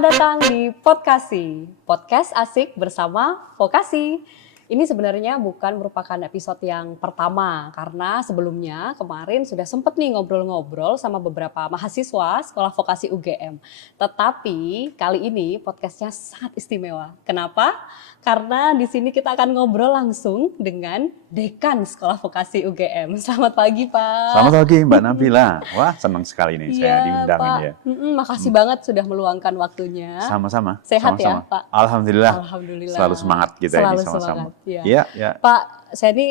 Selamat datang di Podkasi, podcast asik bersama Vokasi. Ini sebenarnya bukan merupakan episode yang pertama, karena sebelumnya kemarin sudah sempat nih ngobrol-ngobrol sama beberapa mahasiswa Sekolah Vokasi UGM. Tetapi kali ini podcastnya sangat istimewa. Kenapa? Karena di sini kita akan ngobrol langsung dengan Dekan Sekolah Vokasi UGM. Selamat pagi, Pak. Selamat pagi, Mbak Nabila. Wah, senang sekali nih saya diundang Pak. ini ya. Makasih banget sudah meluangkan waktunya. Sama-sama. Sehat sama-sama. ya, Pak? Alhamdulillah. Alhamdulillah. Selalu semangat kita Selalu ini sama-sama. semangat, ya. Iya. Pak, saya ini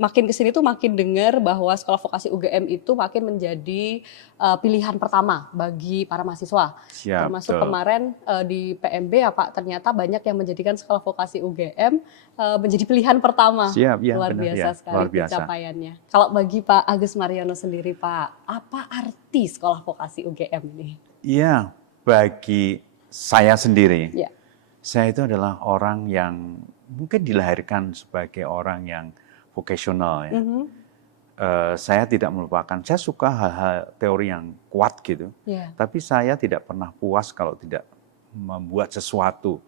makin kesini tuh makin dengar bahwa Sekolah Vokasi UGM itu makin menjadi pilihan pertama bagi para mahasiswa. Siap, Termasuk betul. kemarin di PMB ya Pak, ternyata banyak yang menjadikan Sekolah Vokasi UGM menjadi pilihan pertama. Siap, ya, luar benar, biasa ya. sekali Luar biasa. pencapaiannya. Kalau bagi Pak Agus Mariono sendiri Pak, apa arti Sekolah Vokasi UGM ini? Iya, bagi saya sendiri, Ya. saya itu adalah orang yang mungkin dilahirkan sebagai orang yang vocational ya. Saya tidak melupakan, saya suka hal-hal teori yang kuat gitu. Ya. Tapi saya tidak pernah puas kalau tidak membuat sesuatu,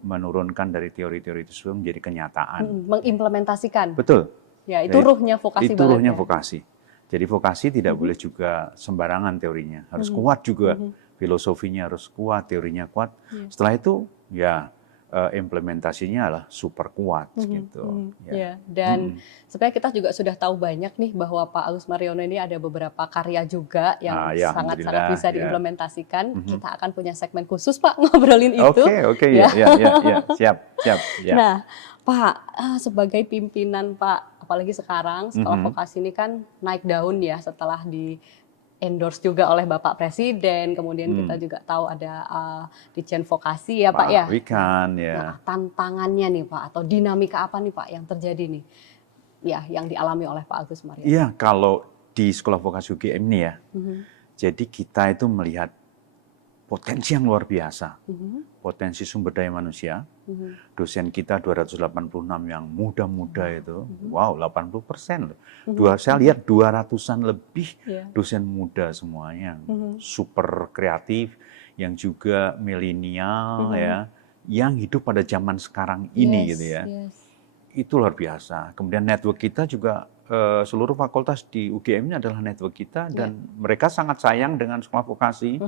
menurunkan dari teori-teori itu menjadi kenyataan. Mengimplementasikan. Betul. Ya, itu ruhnya vokasi Itu banget ruhnya ya. vokasi. Jadi vokasi tidak boleh juga sembarangan teorinya, harus kuat juga. Filosofinya harus kuat, teorinya kuat. Setelah itu ya implementasinya adalah super kuat gitu. Ya, dan sebenarnya kita juga sudah tahu banyak nih bahwa Pak Agus Mariono ini ada beberapa karya juga yang Ya, sangat-sangat alhamdulillah, bisa ya. diimplementasikan. Kita akan punya segmen khusus Pak ngobrolin itu. Oke, ya, siap. Ya. Nah, Pak, sebagai pimpinan Pak, apalagi sekarang Sekolah Vokasi ini kan naik daun ya setelah di endorse juga oleh Bapak Presiden, kemudian kita juga tahu ada Ditjen Vokasi ya Pak ya. Wikan ya. Nah, tantangannya nih Pak, atau dinamika apa nih Pak yang terjadi nih, ya yang dialami oleh Pak Agus Mariono? Iya, kalau di Sekolah Vokasi UGM ini ya, jadi kita itu melihat potensi yang luar biasa, potensi sumber daya manusia. Dosen kita 286 yang muda-muda itu, wow 80% loh. Saya lihat 200-an lebih dosen muda semuanya, super kreatif, yang juga milenial ya, yang hidup pada zaman sekarang ini gitu ya. Itu luar biasa. Kemudian network kita juga seluruh fakultas di UGM ini adalah network kita, dan mereka sangat sayang dengan Sekolah Vokasi,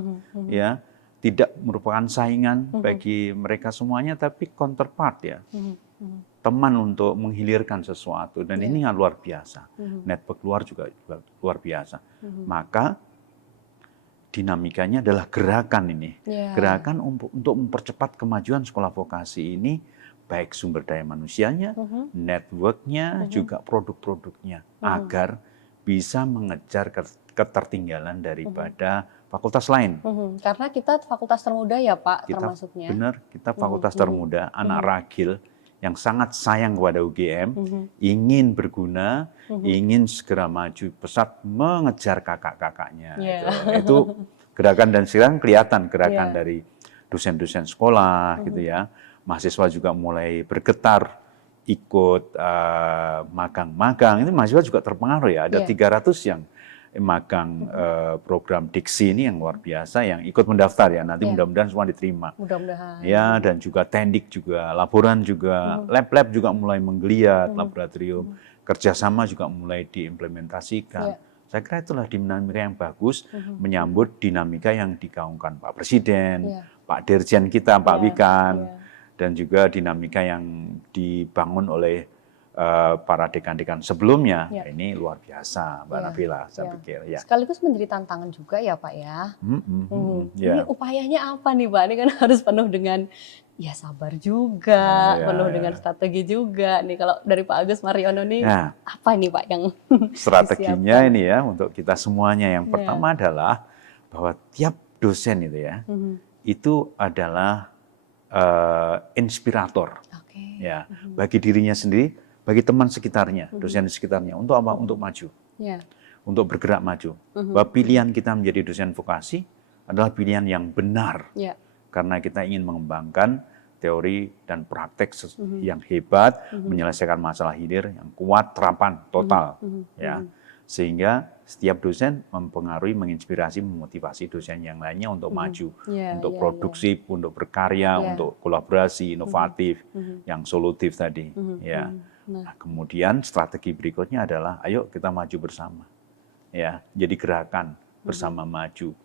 ya. Tidak merupakan saingan bagi mereka semuanya, tapi counterpart ya, teman untuk menghilirkan sesuatu, dan ini yang luar biasa. Network luar juga luar biasa. Maka dinamikanya adalah gerakan ini, gerakan untuk mempercepat kemajuan Sekolah Vokasi ini, baik sumber daya manusianya, networknya, juga produk-produknya, agar bisa mengejar ketertinggalan daripada fakultas lain. Karena kita fakultas termuda ya Pak, termasuknya. Benar, kita fakultas termuda, anak ragil yang sangat sayang kepada UGM, ingin berguna, ingin segera maju pesat mengejar kakak-kakaknya. Itu gerakan, dan sekarang kelihatan gerakan dari dosen-dosen sekolah gitu ya. Mahasiswa juga mulai bergetar ikut magang-magang. Ini mahasiswa juga terpengaruh ya, ada 300 yang magang program Diksi ini yang luar biasa, yang ikut mendaftar ya, nanti mudah-mudahan semua diterima. Mudah-mudahan. Ya, dan juga Tendik juga, laboran juga, lab-lab juga mulai menggeliat, laboratorium, kerjasama juga mulai diimplementasikan. Saya kira itulah dinamika yang bagus, menyambut dinamika yang digaungkan Pak Presiden, Pak Dirjen kita, Pak Wikan, dan juga dinamika yang dibangun oleh para dekan-dekan sebelumnya. Ini luar biasa, Mbak Nabila, saya pikir. Ya. Sekaligus menjadi tantangan juga ya Pak ya. Ini upayanya apa nih Pak? Ini kan harus penuh dengan ya sabar juga, penuh dengan strategi juga. Nih kalau dari Pak Agus Mariono nih, apa nih Pak yang strateginya ini ya untuk kita semuanya? Yang pertama adalah bahwa tiap dosen itu ya, itu adalah inspirator. Ya, bagi dirinya sendiri, bagi teman sekitarnya, dosen sekitarnya. Untuk apa? Untuk maju. Untuk bergerak maju. Bahwa pilihan kita menjadi dosen vokasi adalah pilihan yang benar. Karena kita ingin mengembangkan teori dan praktek yang hebat, menyelesaikan masalah hilir yang kuat, terapan, total. Ya. Sehingga setiap dosen mempengaruhi, menginspirasi, memotivasi dosen yang lainnya untuk maju, untuk produksi, untuk berkarya, untuk kolaborasi, inovatif, yang solutif tadi. Ya. Nah, kemudian strategi berikutnya adalah, ayo kita maju bersama. Ya, jadi gerakan bersama maju.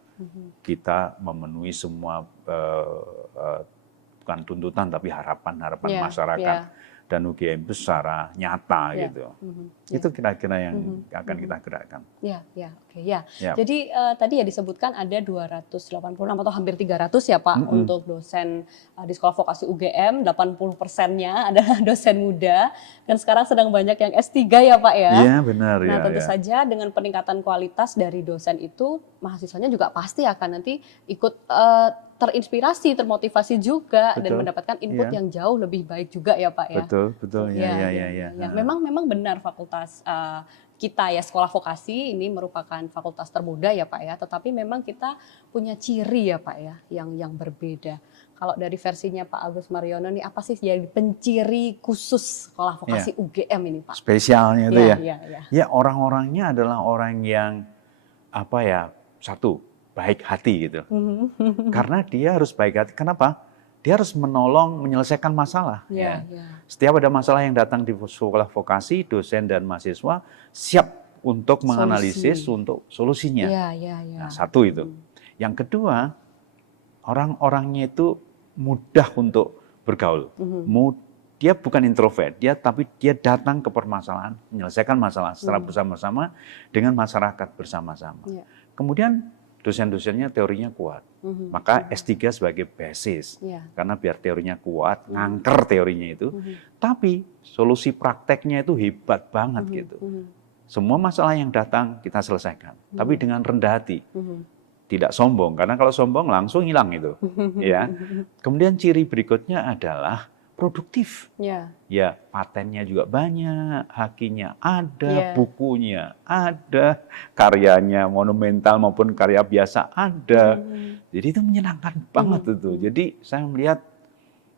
Kita memenuhi semua bukan tuntutan tapi harapan masyarakat. Dan UGM itu secara nyata gitu. Itu kira-kira yang akan kita gerakkan. Oke. Jadi tadi ya disebutkan ada 286 atau hampir 300 ya Pak untuk dosen di Sekolah Vokasi UGM, 80%-nya adalah dosen muda dan sekarang sedang banyak yang S3 ya Pak ya. Iya benar ya. Nah tentu saja dengan peningkatan kualitas dari dosen itu, mahasiswanya juga pasti akan nanti ikut terinspirasi, termotivasi juga dan mendapatkan input yang jauh lebih baik juga ya Pak ya. Betul. Ya. Memang benar fakultas kita ya Sekolah Vokasi ini merupakan fakultas termuda ya Pak ya, tetapi memang kita punya ciri ya Pak ya yang berbeda. Kalau dari versinya Pak Agus Mariono nih apa sih jadi penciri khusus Sekolah Vokasi UGM ini Pak? Spesialnya itu ya. Ya orang-orangnya adalah orang yang satu baik hati gitu. Karena dia harus baik hati. Kenapa? Dia harus menolong menyelesaikan masalah. Setiap ada masalah yang datang di sekolah vokasi, dosen dan mahasiswa siap untuk menganalisis untuk solusinya. Nah, satu itu. Yang kedua, orang-orangnya itu mudah untuk bergaul. Dia bukan introvert, tapi dia datang ke permasalahan, menyelesaikan masalah secara bersama-sama dengan masyarakat bersama-sama. Kemudian dosen-dosennya teorinya kuat, maka S3 sebagai basis, karena biar teorinya kuat, ngangker teorinya itu, tapi solusi prakteknya itu hebat banget gitu. Semua masalah yang datang kita selesaikan, tapi dengan rendah hati, tidak sombong, karena kalau sombong langsung hilang itu. Ya. Kemudian ciri berikutnya adalah produktif. Ya, patennya juga banyak, hakinya ada, bukunya ada, karyanya monumental maupun karya biasa ada. Jadi itu menyenangkan banget itu. Jadi saya melihat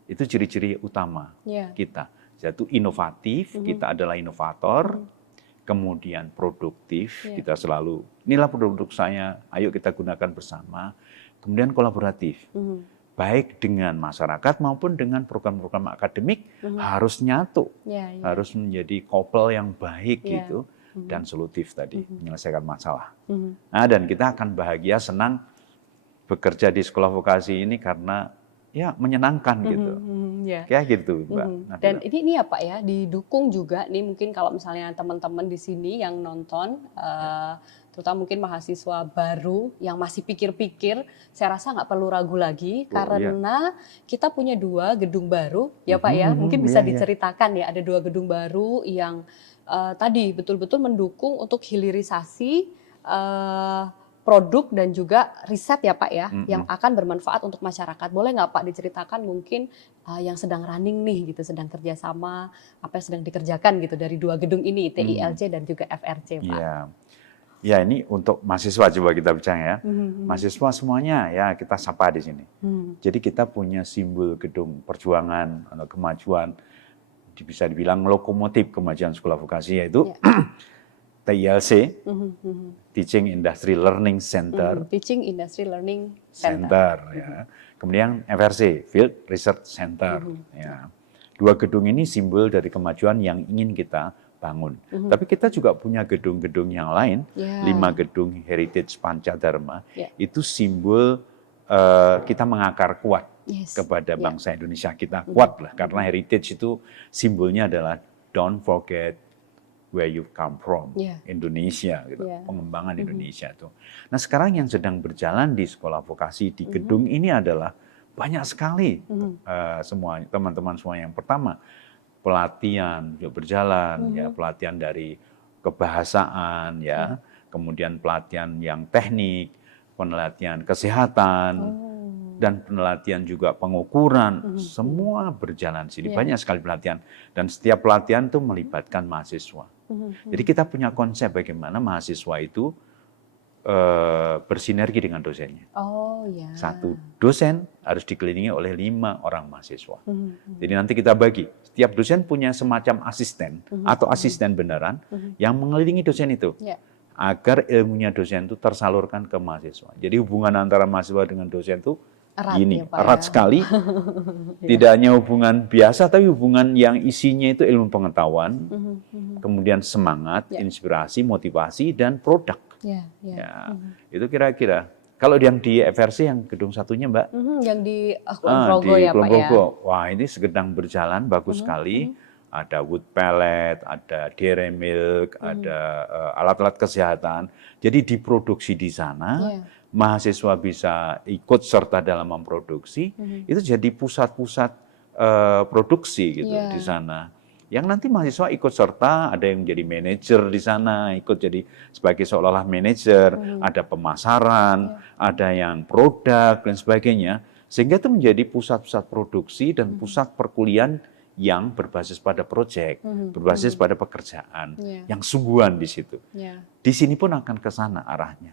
itu ciri-ciri utama kita. Yaitu inovatif, kita adalah inovator, kemudian produktif, kita selalu, inilah produk saya, ayo kita gunakan bersama. Kemudian kolaboratif. Baik dengan masyarakat maupun dengan program-program akademik harus nyatu, harus menjadi couple yang baik gitu dan solutif tadi menyelesaikan masalah. Nah, dan kita akan bahagia, senang bekerja di sekolah vokasi ini karena ya menyenangkan gitu, kayak gitu Mbak. Dan ini ya Pak ya didukung juga nih mungkin kalau misalnya teman-teman di sini yang nonton. Terutama mungkin mahasiswa baru yang masih pikir-pikir, saya rasa nggak perlu ragu lagi karena kita punya 2 gedung baru ya Pak ya, mungkin bisa diceritakan ya, ada 2 gedung baru yang tadi betul-betul mendukung untuk hilirisasi produk dan juga riset ya Pak ya, yang akan bermanfaat untuk masyarakat. Boleh nggak Pak diceritakan mungkin yang sedang running nih gitu, sedang kerjasama, apa yang sedang dikerjakan gitu dari 2 gedung ini, TILJ dan juga FRC Pak. Ya ini untuk mahasiswa coba kita bicara ya. Mahasiswa semuanya ya kita sapa di sini. Jadi kita punya simbol gedung perjuangan atau kemajuan, bisa dibilang lokomotif kemajuan sekolah vokasi yaitu TILC, Teaching Industry Learning Center. Teaching Industry Learning Center. Ya. Kemudian FRC, Field Research Center. Ya. 2 gedung ini simbol dari kemajuan yang ingin kita bangun. Tapi kita juga punya gedung-gedung yang lain, 5 gedung Heritage Pancadharma, itu simbol kita mengakar kuat kepada bangsa Indonesia. Kita kuat lah, karena heritage itu simbolnya adalah don't forget where you come from, Indonesia, gitu. Pengembangan Indonesia itu. Nah sekarang yang sedang berjalan di sekolah vokasi di gedung ini adalah banyak sekali semua teman-teman semua. Yang pertama pelatihan juga berjalan, ya pelatihan dari kebahasaan, ya kemudian pelatihan yang teknik, pelatihan kesehatan, dan pelatihan juga pengukuran, semua berjalan sini. Banyak sekali pelatihan, dan setiap pelatihan itu melibatkan mahasiswa. Jadi kita punya konsep bagaimana mahasiswa itu bersinergi dengan dosennya. Satu dosen harus dikelilingi oleh 5 orang mahasiswa. Jadi nanti kita bagi, setiap dosen punya semacam asisten atau asisten beneran yang mengelilingi dosen itu. agar ilmunya dosen itu tersalurkan ke mahasiswa. Jadi hubungan antara mahasiswa dengan dosen itu Erat gini, ya, Pak, erat ya. sekali. Tidak hanya hubungan biasa, tapi hubungan yang isinya itu ilmu pengetahuan, kemudian semangat, inspirasi, motivasi, dan produk. Ya. Ya, itu kira-kira. Kalau yang di FRC yang gedung satunya, Mbak, Yang di Kulon Progo di ya, Kulon Pak, ya. Progo. Wah, ini sedang berjalan bagus sekali. Ada wood pellet, ada dairy milk, ada alat-alat kesehatan. Jadi diproduksi di sana, mahasiswa bisa ikut serta dalam memproduksi. Itu jadi pusat-pusat produksi gitu di sana. Yang nanti mahasiswa ikut serta, ada yang menjadi manajer di sana, ikut jadi sebagai seolah-olah manajer, ada pemasaran, ada yang produk dan sebagainya. Sehingga itu menjadi pusat-pusat produksi dan pusat perkuliahan yang berbasis pada proyek, berbasis pada pekerjaan, yang sungguhan di situ. Di sini pun akan ke sana arahnya.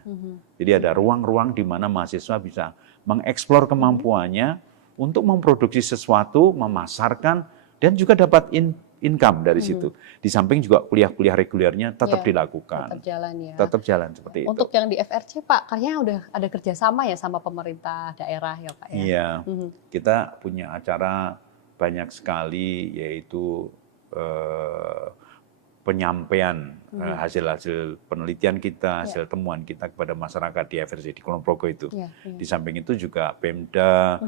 Jadi ada ruang-ruang di mana mahasiswa bisa mengeksplor kemampuannya untuk memproduksi sesuatu, memasarkan, dan juga dapat income dari situ. Di samping juga kuliah-kuliah regulernya tetap dilakukan. Tetap jalan ya. Tetap jalan seperti itu. Untuk yang di FRC, Pak, kayaknya udah ada kerjasama ya sama pemerintah daerah ya, Pak, ya? Iya, kita punya acara banyak sekali, yaitu penyampaian hasil-hasil penelitian kita, hasil temuan kita kepada masyarakat di FRC di Kulon Progo itu. Di samping itu juga Pemda,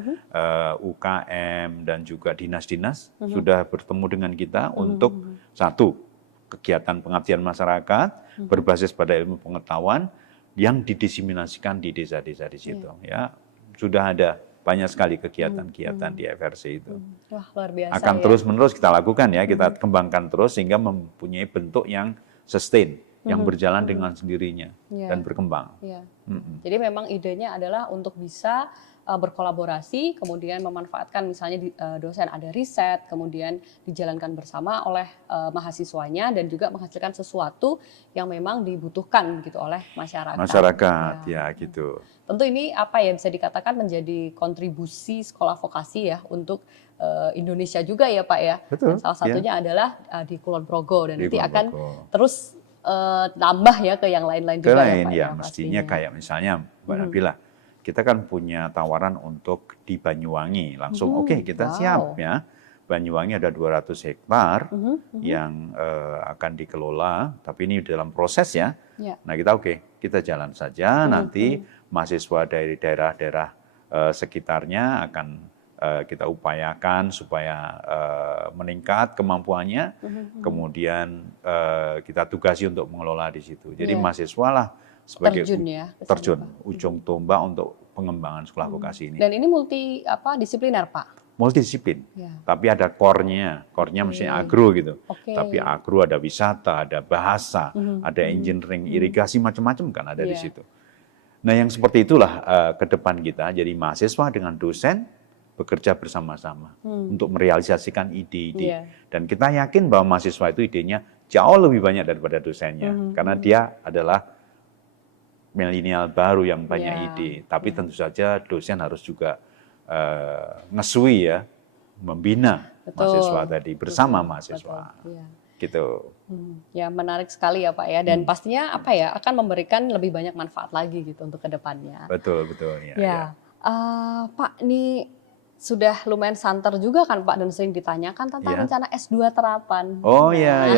UKM, dan juga dinas-dinas sudah bertemu dengan kita untuk satu, kegiatan pengabdian masyarakat berbasis pada ilmu pengetahuan yang didiseminasikan di desa-desa di situ. Ya, sudah ada banyak sekali kegiatan-kegiatan di FRC itu. Wah, luar biasa. Akan terus-menerus kita lakukan ya, kita kembangkan terus sehingga mempunyai bentuk yang sustain, yang berjalan dengan sendirinya dan berkembang. Jadi memang idenya adalah untuk bisa berkolaborasi, kemudian memanfaatkan misalnya dosen ada riset, kemudian dijalankan bersama oleh mahasiswanya dan juga menghasilkan sesuatu yang memang dibutuhkan gitu oleh masyarakat. Masyarakat, ya gitu. Tentu ini apa ya bisa dikatakan menjadi kontribusi sekolah vokasi ya untuk Indonesia juga ya, Pak, ya. Betul. Dan salah satunya adalah di Kulon Progo dan Di nanti Kulon akan Progo. terus nambah ya ke yang lain-lain juga ya, Pak. Ya, mestinya pastinya. kayak misalnya Mbak Nabila, kita kan punya tawaran untuk di Banyuwangi. Langsung oke, kita siap ya. Banyuwangi ada 200 hektar yang akan dikelola, tapi ini dalam proses ya. Nah kita kita jalan saja, nanti mahasiswa dari daerah-daerah sekitarnya akan kita upayakan supaya meningkat kemampuannya, kemudian kita tugasi untuk mengelola di situ. Jadi mahasiswa lah sebagai terjun ujung tombak untuk pengembangan sekolah vokasi ini. Dan ini disipliner, Pak? Multidisiplin, tapi ada core-nya mestinya agro gitu. Tapi agro ada wisata, ada bahasa, ada engineering, irigasi, macam-macam kan ada di situ. Nah yang seperti itulah ke depan kita, jadi mahasiswa dengan dosen bekerja bersama-sama untuk merealisasikan ide-ide. Dan kita yakin bahwa mahasiswa itu idenya jauh lebih banyak daripada dosennya, karena dia adalah milenial baru yang banyak ide. Tapi tentu saja dosen harus juga ngesui ya, membina mahasiswa tadi bersama mahasiswa. Gitu. Ya menarik sekali ya, Pak, ya, dan pastinya akan memberikan lebih banyak manfaat lagi gitu untuk kedepannya. Betul ya. Pak, ini sudah lumayan santer juga kan, Pak, dan sering ditanyakan tentang rencana S2 terapan. Oh ya.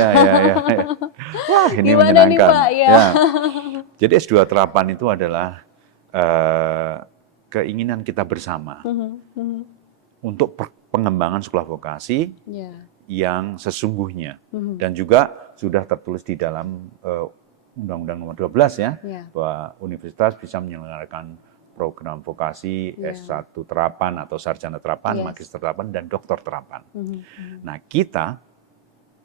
Wah, ini gimana menyenangkan. nih, Pak? Ya. Jadi S2 terapan itu adalah keinginan kita bersama untuk pengembangan sekolah vokasi yang sesungguhnya, dan juga sudah tertulis di dalam Undang-Undang Nomor 12 ya, bahwa universitas bisa menyelenggarakan program vokasi S1 terapan atau sarjana terapan, magister terapan, dan doktor terapan. Nah, kita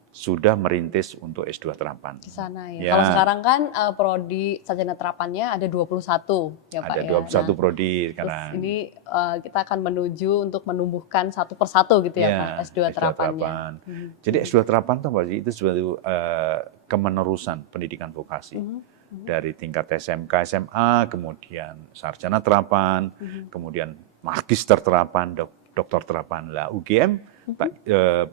sudah merintis untuk S2 terapan. Di sana ya. Kalau sekarang kan prodi sarjana terapannya ada 21 ya, Pak, ada 21 prodi sekarang. Ini kita akan menuju untuk menumbuhkan satu persatu gitu ya, Pak, S2 terapannya. Jadi S2 terapan itu suatu kemenerusan pendidikan vokasi. Dari tingkat SMK, SMA, kemudian sarjana terapan, kemudian magister terapan, doktor terapan. Lah UGM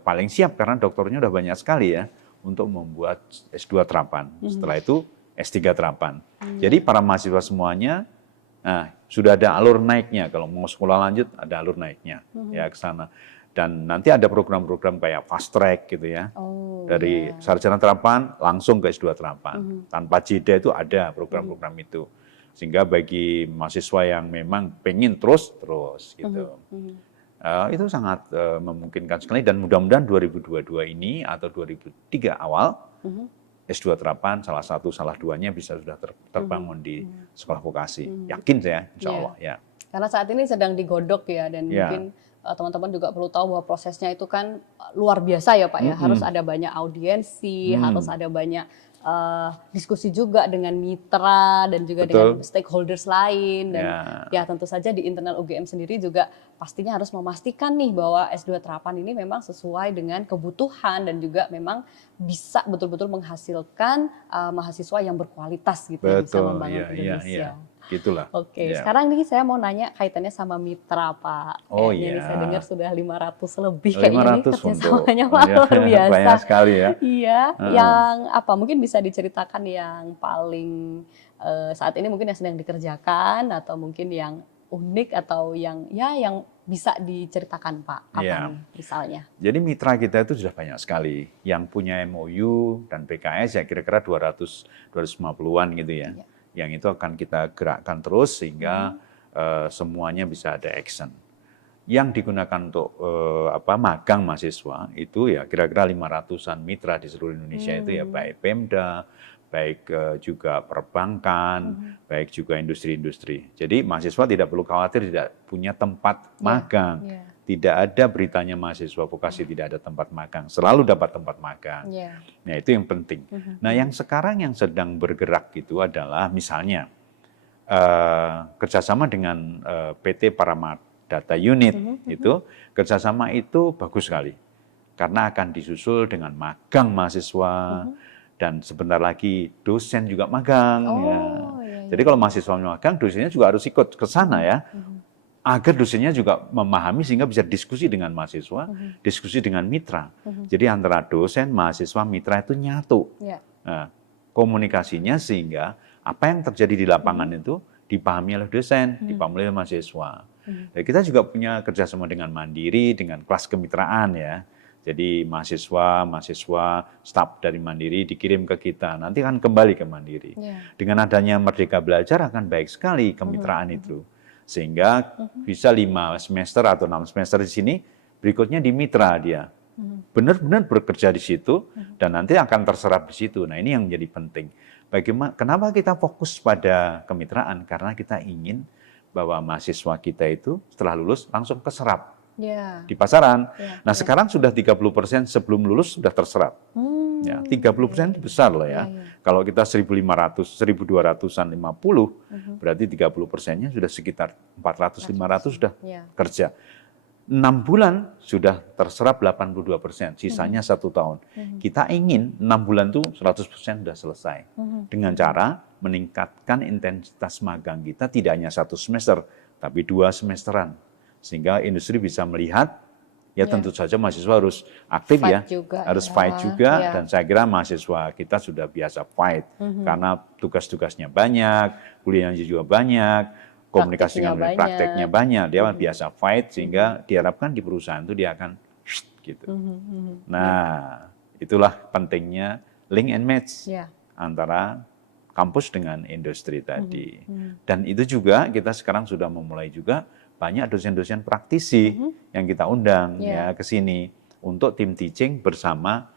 paling siap karena doktornya udah banyak sekali ya untuk membuat S2 terapan. Setelah itu S3 terapan. Jadi para mahasiswa semuanya sudah ada alur naiknya. Kalau mau sekolah lanjut ada alur naiknya ya ke sana. Dan nanti ada program-program kayak fast track gitu ya. Dari sarjana terapan langsung ke S2 terapan. Tanpa jeda itu ada program-program itu. Sehingga bagi mahasiswa yang memang pengen terus gitu. Itu sangat memungkinkan sekali dan mudah-mudahan 2022 ini atau 2003 awal S2 terapan salah satu salah duanya bisa sudah terbangun di sekolah vokasi. Yakin saya insya Allah ya. Karena saat ini sedang digodok ya dan mungkin teman-teman juga perlu tahu bahwa prosesnya itu kan luar biasa ya Pak ya. Harus ada banyak audiensi, harus ada banyak diskusi juga dengan mitra dan juga dengan stakeholders lain dan ya tentu saja di internal UGM sendiri juga pastinya harus memastikan nih bahwa S2 terapan ini memang sesuai dengan kebutuhan dan juga memang bisa betul-betul menghasilkan mahasiswa yang berkualitas gitu yang bisa membangun Indonesia. Gitulah. Oke, sekarang nih saya mau nanya kaitannya sama mitra Pak. Ini saya dengar sudah 500 lebih kayaknya nih kerjasamanya Pak, luar biasa. Banyak sekali ya. Iya, yang apa mungkin bisa diceritakan yang paling saat ini mungkin yang sedang dikerjakan atau mungkin yang unik atau yang yang bisa diceritakan Pak, apa nih misalnya? Jadi mitra kita itu sudah banyak sekali. Yang punya MOU dan PKS ya kira-kira 250-an gitu ya. Yang itu akan kita gerakkan terus sehingga semuanya bisa ada action. Yang digunakan untuk magang mahasiswa itu ya kira-kira 500-an mitra di seluruh Indonesia itu ya baik Pemda, baik juga perbankan, baik juga industri-industri. Jadi mahasiswa tidak perlu khawatir tidak punya tempat magang. Tidak ada beritanya mahasiswa vokasi tidak ada tempat magang, selalu dapat tempat magang. Nah itu yang penting. Nah yang sekarang yang sedang bergerak itu adalah misalnya kerjasama dengan PT Paramat Data Unit itu kerjasama itu bagus sekali karena akan disusul dengan magang mahasiswa dan sebentar lagi dosen juga magang. Jadi kalau mahasiswa magang dosennya juga harus ikut ke sana ya. Agar dosennya juga memahami sehingga bisa diskusi dengan mahasiswa, diskusi dengan mitra. Jadi antara dosen, mahasiswa, mitra itu nyatu. Nah, komunikasinya sehingga apa yang terjadi di lapangan itu dipahami oleh dosen, dipahami oleh mahasiswa. Dan kita juga punya kerjasama dengan Mandiri, dengan kelas kemitraan ya. Jadi mahasiswa, staf dari Mandiri dikirim ke kita, nanti akan kembali ke Mandiri. Dengan adanya Merdeka Belajar akan baik sekali kemitraan itu. Sehingga bisa 5 semester atau 6 semester di sini, berikutnya di mitra dia. Benar-benar bekerja di situ dan nanti akan terserap di situ. Nah ini yang menjadi penting. Kenapa kita fokus pada kemitraan? Karena kita ingin bahwa mahasiswa kita itu setelah lulus langsung keserap di pasaran. Nah sekarang sudah 30% sebelum lulus sudah terserap. 30% itu besar loh ya. Kalau kita 1.500, 1.200-an 50, berarti 30%-nya sudah sekitar 400-500 sudah kerja. 6 bulan sudah terserap 82%, sisanya 1 tahun. Kita ingin 6 bulan itu 100% sudah selesai. Dengan cara meningkatkan intensitas magang kita tidak hanya 1 semester, tapi 2 semesteran. Sehingga industri bisa melihat, ya tentu saja mahasiswa harus aktif harus fight juga. Dan saya kira mahasiswa kita sudah biasa fight karena tugas-tugasnya banyak, kuliahnya juga banyak, komunikasi dengan prakteknya banyak, dia biasa fight sehingga diharapkan di perusahaan itu dia akan gitu. Nah, itulah pentingnya link and match antara kampus dengan industri tadi. Dan itu juga kita sekarang sudah memulai juga banyak dosen-dosen praktisi yang kita undang ya ke sini untuk tim teaching bersama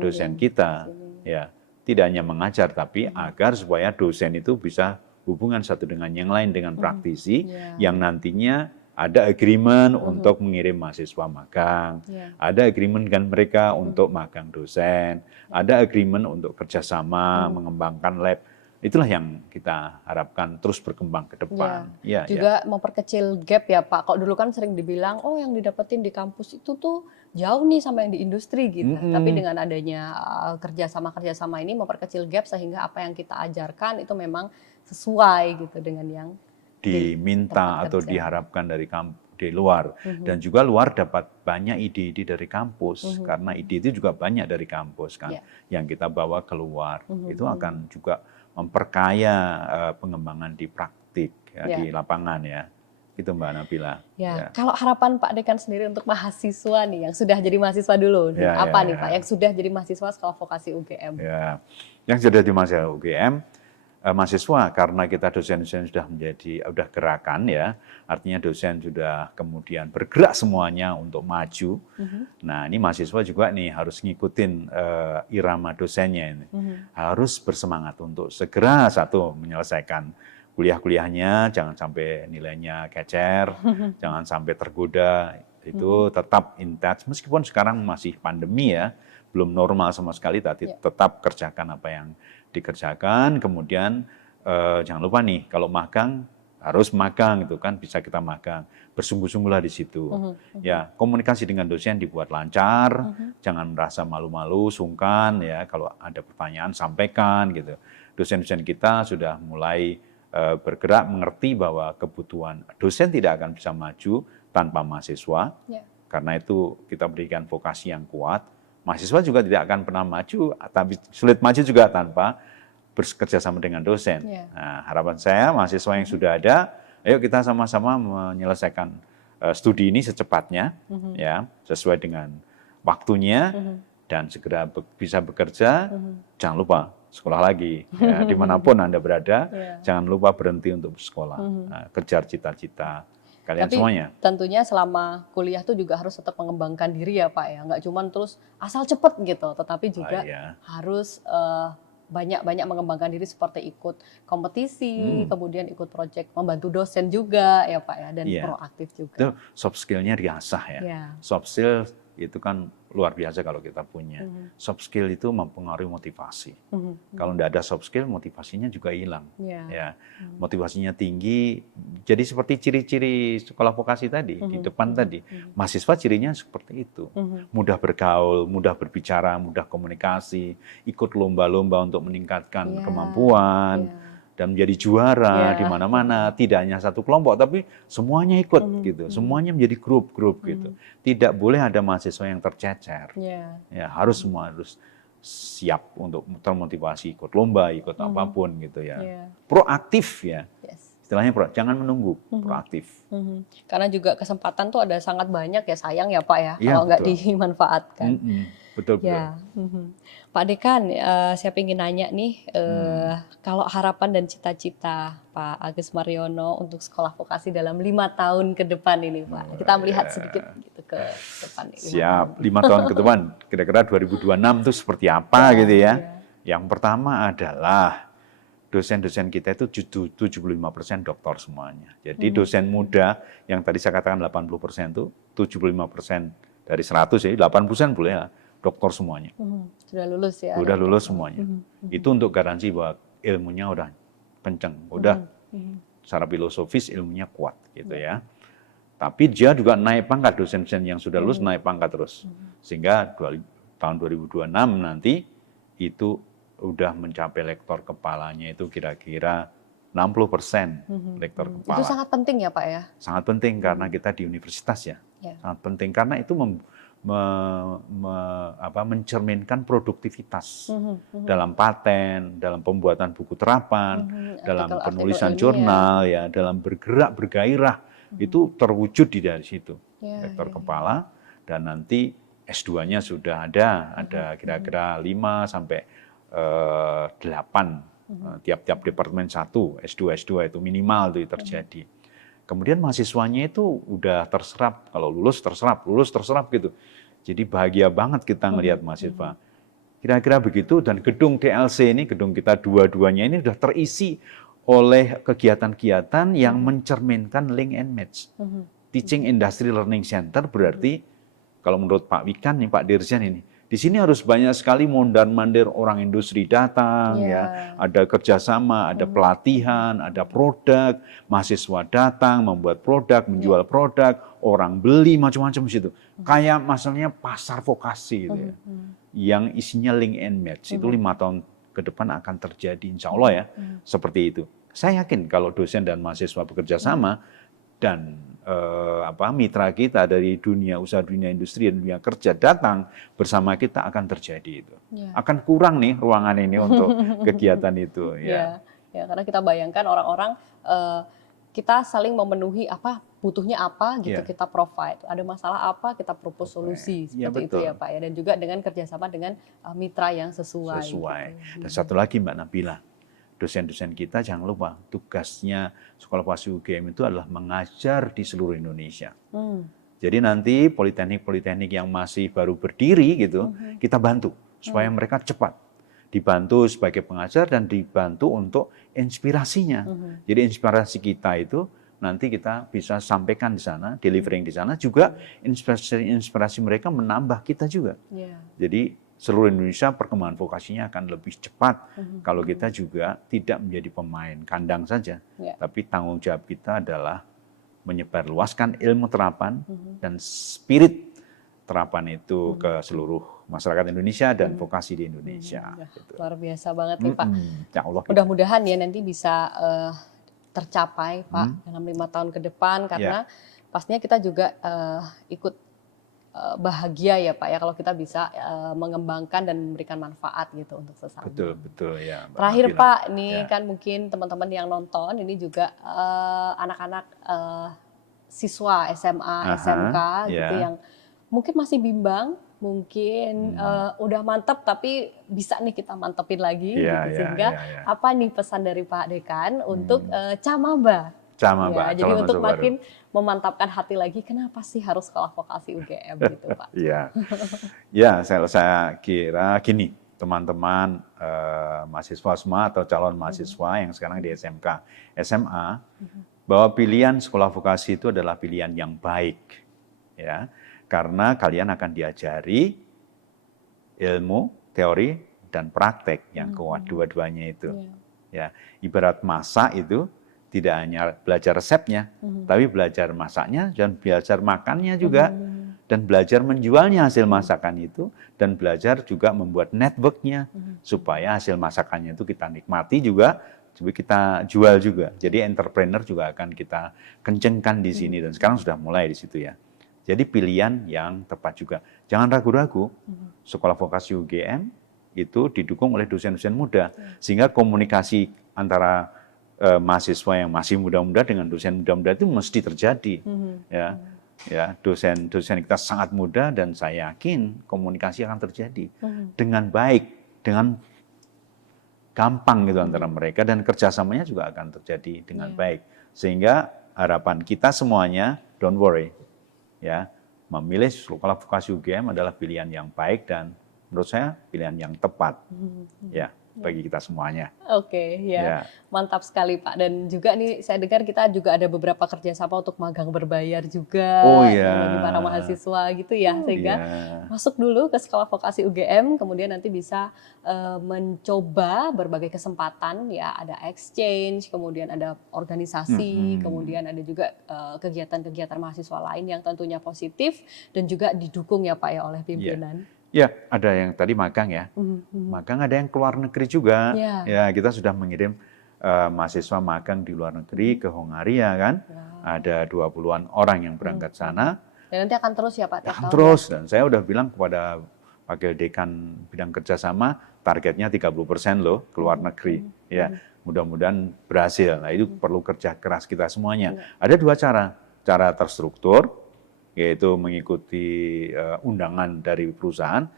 dosen kita ya, tidak hanya mengajar tapi agar supaya dosen itu bisa hubungan satu dengan yang lain dengan praktisi yang nantinya ada agreement untuk mengirim mahasiswa magang, ada agreement dengan mereka untuk magang dosen, ada agreement untuk kerjasama mengembangkan lab. Itulah yang kita harapkan terus berkembang ke depan. Juga memperkecil gap ya Pak. Kalau dulu kan sering dibilang, oh yang didapetin di kampus itu tuh jauh nih sama yang di industri gitu. Tapi dengan adanya kerjasama ini memperkecil gap sehingga apa yang kita ajarkan itu memang sesuai gitu dengan yang diminta atau diharapkan dari luar. Dan juga luar dapat banyak ide-ide dari kampus. Karena ide itu juga banyak dari kampus kan. Yang kita bawa keluar. Itu akan juga memperkaya pengembangan di praktik ya, di lapangan ya. Itu Mbak Nabila. Ya, kalau harapan Pak Dekan sendiri untuk mahasiswa nih yang sudah jadi mahasiswa dulu, apa nih Pak yang sudah jadi mahasiswa Sekolah Vokasi UGM? Ya, yang sudah di mahasiswa UGM, mahasiswa karena kita dosen-dosen sudah gerakan ya, artinya dosen sudah kemudian bergerak semuanya untuk maju. Nah ini mahasiswa juga nih harus ngikutin irama dosennya ini, harus bersemangat untuk segera menyelesaikan kuliah-kuliahnya, jangan sampai nilainya kecer, jangan sampai tergoda, itu tetap in touch. Meskipun sekarang masih pandemi ya, belum normal sama sekali, tapi tetap kerjakan apa yang dikerjakan. Kemudian jangan lupa nih, kalau magang, harus magang itu kan, bisa kita magang. Bersungguh-sungguhlah di situ. Ya, komunikasi dengan dosen dibuat lancar, jangan merasa malu-malu, sungkan ya, kalau ada pertanyaan sampaikan gitu. Dosen-dosen kita sudah mulai bergerak mengerti bahwa kebutuhan dosen tidak akan bisa maju tanpa mahasiswa, karena itu kita berikan vokasi yang kuat. Mahasiswa juga tidak akan pernah maju, tapi sulit maju juga tanpa bekerja sama dengan dosen. Nah, harapan saya mahasiswa yang sudah ada, ayo kita sama-sama menyelesaikan studi ini secepatnya, ya sesuai dengan waktunya dan segera bisa bekerja. Jangan lupa sekolah lagi, ya, dimanapun Anda berada, jangan lupa berhenti untuk bersekolah, kejar cita-cita kalian semuanya. Tentunya selama kuliah tuh juga harus tetap mengembangkan diri ya Pak ya, nggak cuma terus asal cepet gitu, tetapi juga harus banyak-banyak mengembangkan diri seperti ikut kompetisi, kemudian ikut proyek, membantu dosen juga ya Pak ya, dan proaktif juga. Itu soft skill-nya diasah ya. Soft skill itu kan luar biasa kalau kita punya. Soft skill itu mempengaruhi motivasi. Kalau tidak ada soft skill, motivasinya juga hilang. Ya, motivasinya tinggi. Jadi seperti ciri-ciri sekolah vokasi tadi, di depan tadi. Mahasiswa cirinya seperti itu. Mudah bergaul, mudah berbicara, mudah komunikasi, ikut lomba-lomba untuk meningkatkan kemampuan. Dan menjadi juara di mana-mana, tidak hanya satu kelompok, tapi semuanya ikut gitu, semuanya menjadi grup-grup gitu. Tidak boleh ada mahasiswa yang tercecer, ya harus semua harus siap untuk termotivasi ikut lomba, ikut apapun gitu ya. Proaktif ya, istilahnya jangan menunggu, proaktif. Karena juga kesempatan tuh ada sangat banyak ya, sayang ya Pak ya, kalau nggak dimanfaatkan. Betul. Ya. Pak Dekan, saya ingin nanya nih, kalau harapan dan cita-cita Pak Agus Mariono untuk sekolah vokasi dalam 5 tahun ke depan ini Pak, kita melihat sedikit gitu ke depan. Siap, 5 tahun ke depan, kira-kira 2026 itu seperti apa gitu ya. Yang pertama adalah dosen-dosen kita itu 75% doktor semuanya. Jadi dosen muda yang tadi saya katakan 80% itu 75% dari 100 ya, 80% boleh ya. Doktor semuanya. Sudah lulus ya? Sudah lulus semuanya. Itu untuk garansi bahwa ilmunya udah kenceng, udah secara filosofis ilmunya kuat gitu ya. Tapi dia juga naik pangkat, dosen-dosen yang sudah lulus naik pangkat terus. Sehingga tahun 2026 nanti itu udah mencapai lektor kepalanya itu kira-kira 60% lektor kepala. Itu sangat penting ya Pak ya? Sangat penting karena kita di universitas ya. Sangat penting karena itu mencerminkan produktivitas dalam paten, dalam pembuatan buku terapan, dalam penulisan jurnal, ya, dalam bergerak bergairah itu terwujud dari situ. Lektor kepala dan nanti S2-nya sudah ada kira-kira 5 sampai 8 tiap-tiap departemen satu S2 itu minimal itu terjadi. Kemudian mahasiswanya itu udah terserap, kalau lulus terserap gitu. Jadi bahagia banget kita ngelihat mahasiswa. Kira-kira begitu, dan gedung TLC ini, gedung kita dua-duanya ini sudah terisi oleh kegiatan-kegiatan yang mencerminkan link and match. Teaching Industry Learning Center berarti, kalau menurut Pak Wikan nih, Pak Dirjen ini, di sini harus banyak sekali mondar-mandir orang industri datang, ya, ada kerjasama, ada pelatihan, ada produk, mahasiswa datang membuat produk, menjual produk, orang beli macam-macam di situ. Kayak masalahnya pasar vokasi gitu ya, yang isinya link and match. Itu 5 tahun ke depan akan terjadi, insya Allah ya, seperti itu. Saya yakin kalau dosen dan mahasiswa bekerja sama, dan mitra kita dari dunia usaha, dunia industri, dan dunia kerja datang bersama kita akan terjadi itu. Akan kurang nih ruangan ini untuk kegiatan itu. Ya, karena kita bayangkan orang-orang kita saling memenuhi butuhnya apa gitu kita provide. Ada masalah apa kita propose solusi seperti itu ya Pak ya. Dan juga dengan kerjasama dengan mitra yang sesuai. Gitu. Dan satu lagi Mbak Nabila, dosen-dosen kita jangan lupa tugasnya Sekolah Vokasi UGM itu adalah mengajar di seluruh Indonesia. Jadi nanti politeknik-politeknik yang masih baru berdiri gitu, kita bantu supaya mereka cepat. Dibantu sebagai pengajar dan dibantu untuk inspirasinya. Jadi inspirasi kita itu nanti kita bisa sampaikan di sana, delivering di sana juga inspirasi mereka menambah kita juga. Jadi seluruh Indonesia perkembangan vokasinya akan lebih cepat kalau kita juga tidak menjadi pemain kandang saja, tapi tanggung jawab kita adalah menyebarluaskan ilmu terapan dan spirit terapan itu ke seluruh masyarakat Indonesia dan vokasi di Indonesia. Gitu. Luar biasa banget nih Pak. Ya Allah. Mudah-mudahan ya nanti bisa tercapai Pak dalam 5 tahun ke depan karena pastinya kita juga ikut bahagia ya Pak ya kalau kita bisa mengembangkan dan memberikan manfaat gitu untuk sesama. Betul ya. Terakhir Pak, ini kan mungkin teman-teman yang nonton ini juga anak-anak siswa SMA, SMK gitu yang mungkin masih bimbang, mungkin udah mantap tapi bisa nih kita mantepin lagi gitu. Sehingga apa nih pesan dari Pak Dekan untuk Camaba? Jadi untuk makin memantapkan hati lagi, kenapa sih harus sekolah vokasi UGM gitu Pak? Saya kira gini, teman-teman mahasiswa semua atau calon mahasiswa yang sekarang di SMK, SMA, bahwa pilihan sekolah vokasi itu adalah pilihan yang baik, ya, karena kalian akan diajari ilmu, teori, dan praktek yang kuat dua-duanya itu. Ya, ibarat masak itu tidak hanya belajar resepnya, tapi belajar masaknya dan belajar makannya juga, dan belajar menjualnya hasil masakan itu, dan belajar juga membuat networknya, supaya hasil masakannya itu kita nikmati juga, kita jual juga. Jadi entrepreneur juga akan kita kencengkan di sini, dan sekarang sudah mulai di situ ya. Jadi pilihan yang tepat juga. Jangan ragu-ragu, Sekolah Vokasi UGM itu didukung oleh dosen-dosen muda, sehingga komunikasi antara mahasiswa yang masih muda-muda dengan dosen muda-muda itu mesti terjadi. Dosen kita sangat muda dan saya yakin komunikasi akan terjadi dengan baik, dengan gampang gitu antara mereka, dan kerjasamanya juga akan terjadi dengan baik. Sehingga harapan kita semuanya, don't worry, ya, memilih Sekolah Vokasi UGM adalah pilihan yang baik dan menurut saya pilihan yang tepat, ya, bagi kita semuanya. Oke, mantap sekali Pak. Dan juga nih saya dengar kita juga ada beberapa kerjasama untuk magang berbayar juga bagi para mahasiswa gitu ya, sehingga masuk dulu ke Sekolah Vokasi UGM, kemudian nanti bisa mencoba berbagai kesempatan ya, ada exchange, kemudian ada organisasi, kemudian ada juga kegiatan-kegiatan mahasiswa lain yang tentunya positif dan juga didukung ya Pak ya oleh pimpinan. Ya, ada yang tadi magang ya. Magang ada yang keluar negeri juga. Ya, kita sudah mengirim mahasiswa magang di luar negeri ke Hongaria kan. Ada 20-an orang yang berangkat sana. Dan nanti akan terus ya Pak? Akan terus. Dan saya udah bilang kepada Wakil Dekan Bidang Kerjasama, targetnya 30% loh ke luar negeri. Ya, mudah-mudahan berhasil. Nah, itu perlu kerja keras kita semuanya. Ada 2 cara. Cara terstruktur, yaitu mengikuti undangan dari perusahaan,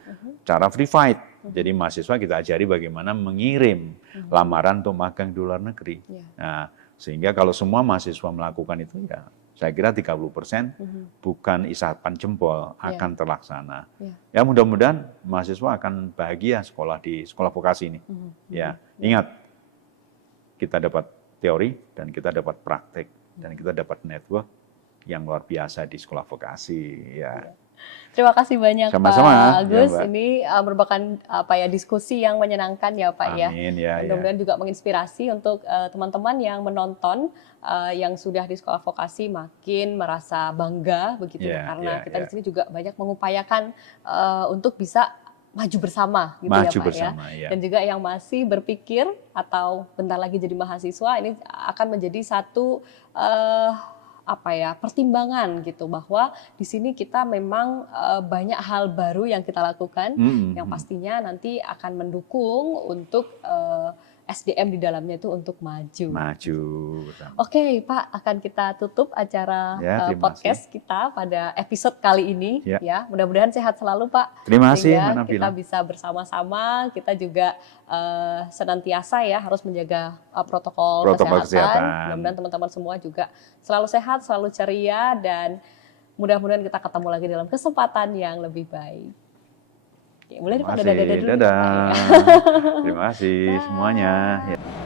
cara free fight. Jadi mahasiswa kita ajari bagaimana mengirim lamaran untuk magang di luar negeri. Nah, sehingga kalau semua mahasiswa melakukan itu, ya saya kira 30% bukan isapan jempol akan terlaksana. Ya, mudah-mudahan mahasiswa akan bahagia sekolah di sekolah vokasi ini. Ya, ingat, kita dapat teori dan kita dapat praktek dan kita dapat network yang luar biasa di sekolah vokasi. Ya. Terima kasih banyak Sama-sama, Pak Agus. Ini merupakan diskusi yang menyenangkan ya Pak. Amin, ya. Mudah-mudahan juga menginspirasi untuk teman-teman yang menonton yang sudah di sekolah vokasi makin merasa bangga begitu karena kita di sini juga banyak mengupayakan untuk bisa maju bersama gitu ya Pak ya. Dan juga yang masih berpikir atau bentar lagi jadi mahasiswa ini akan menjadi satu pertimbangan gitu bahwa di sini kita memang banyak hal baru yang kita lakukan yang pastinya nanti akan mendukung untuk SDM di dalamnya itu untuk maju. Maju. Oke, Pak, akan kita tutup acara podcast kita pada episode kali ini. Ya, mudah-mudahan sehat selalu, Pak. Terima kasih, sehingga kita bisa bersama-sama. Kita juga senantiasa ya harus menjaga protokol kesehatan. Mudah-mudahan teman-teman semua juga selalu sehat, selalu ceria, dan mudah-mudahan kita ketemu lagi dalam kesempatan yang lebih baik. Oke, mulai Pak, dadah dulu. Dadah. Terima kasih semuanya. Ya.